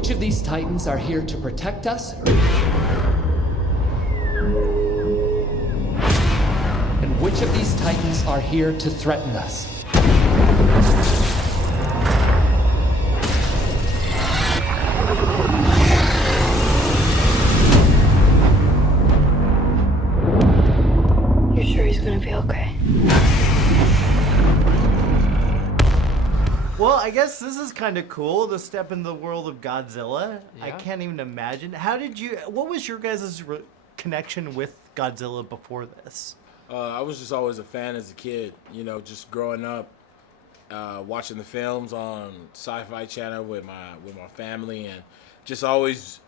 which of these titans are here to protect us? And which of these titans are here to threaten us? You sure he's gonna be okay? Well, I guess this is kind of cool to step into the world of Godzilla. Yeah. I can't even imagine. What was your guys' connection with Godzilla before this? I was just always a fan as a kid, just growing up, watching the films on Sci-Fi Channel with my family, and just always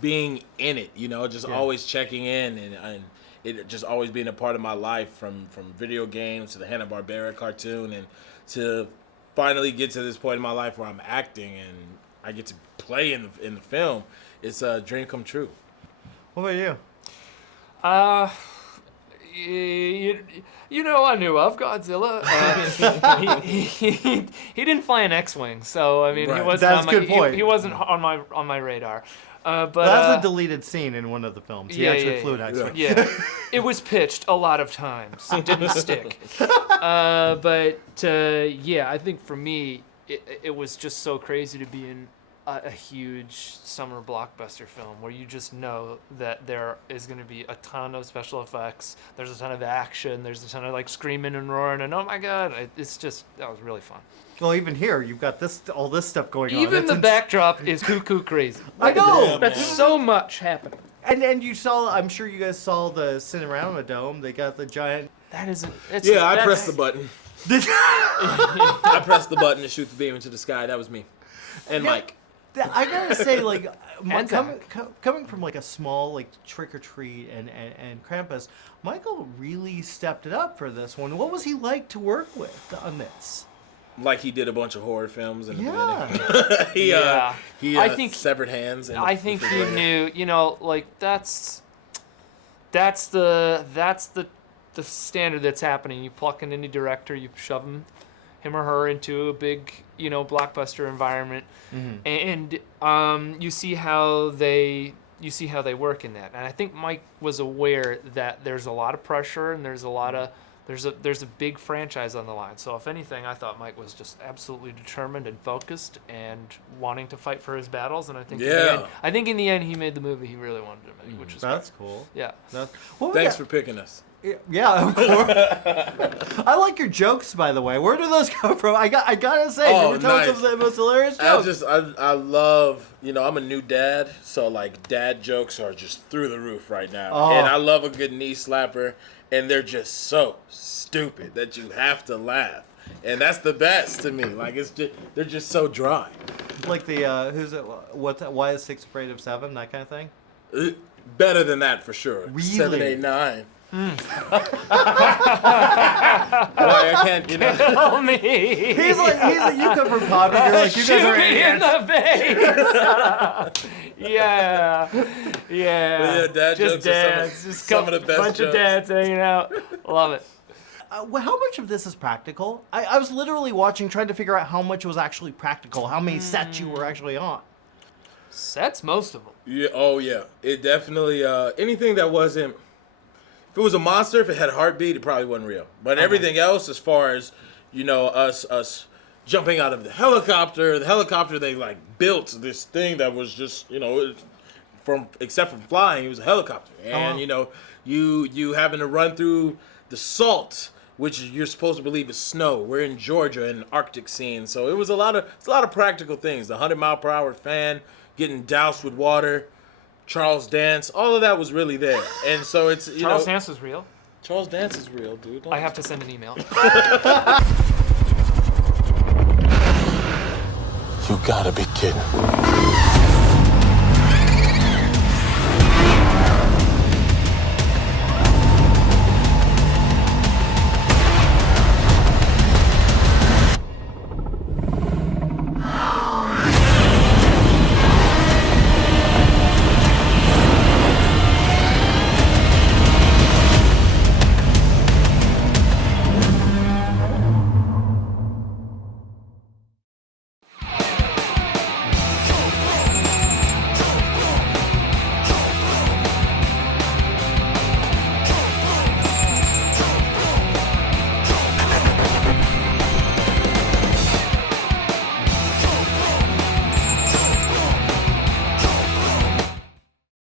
being in it, always checking in, and it just always being a part of my life, from video games to the Hanna-Barbera cartoon, and to finally get to this point in my life where I'm acting and I get to play in the film. It's a dream come true. What about you? I knew of Godzilla. He didn't fly an X-wing, so I mean, Right. he wasn't That's on a my good point. He wasn't on my radar. But That's a deleted scene in one of the films. He actually flew an X-wing. Yeah, it was pitched a lot of times. It didn't stick. But I think for me, it was just so crazy to be in a huge summer blockbuster film where you just know that there is going to be a ton of special effects. There's a ton of action. There's a ton of like screaming and roaring, and oh my god, that was really fun. Well, even here, you've got all this stuff going on. Even the backdrop is cuckoo crazy. I know! Yeah, That's man. so much happening. And you saw, I'm sure you guys saw the Cinerama Dome. They got the giant... That isn't... I pressed the button. I pressed the button to shoot the beam into the sky. That was me. And Mike. I gotta say, like, And coming from like a small like Trick or Treat and Krampus, Michael really stepped it up for this one. What was he like to work with on this? Like he did a bunch of horror films in the Yeah. beginning. I think severed hands. I think he knew, like that's the standard that's happening. You pluck an indie director, you shove him or her into a big, blockbuster environment, and you see how they work in that. And I think Mike was aware that there's a lot of pressure and there's a big franchise on the line. So if anything, I thought Mike was just absolutely determined and focused and wanting to fight for his battles. And I think in the end he made the movie he really wanted to make, which is That's great. cool. Yeah. Thanks for picking us. Yeah, of course. I like your jokes, by the way. Where do those come from? I gotta say, you were telling some of the most hilarious jokes. I love, I'm a new dad, so like dad jokes are just through the roof right now. Oh. And I love a good knee slapper, and they're just so stupid that you have to laugh. And that's the best to me. Like they're just so dry. Like the why is 6 afraid of 7? That kind of thing. Better than that for sure. Really? 7, 8, 9. Boy, I can't, Kill me. He's like you come from comedy. You're like, you guys Shoot are me in idiots. the face. Yeah. dad Just jokes are dads. Just some of the best bunch jokes. of dads hanging out. Love it. Well, how much of this is practical? I was literally watching, trying to figure out how much was actually practical, how many sets you were actually on. Sets most of them. Yeah. Oh yeah. It definitely. Anything that wasn't. If it was a monster, if it had a heartbeat, it probably wasn't real. But everything else, as far as us jumping out of the helicopter they like built this thing that was just except from flying, it was a helicopter, and you having to run through the salt, which you're supposed to believe is snow. We're in Georgia in an Arctic scene, so it was a lot of practical things. The 100-mile-per-hour fan getting doused with water. Charles Dance, all of that was really there. And so it's, Charles Dance is real. Charles Dance is real, dude. I have to send an email. You gotta be kidding.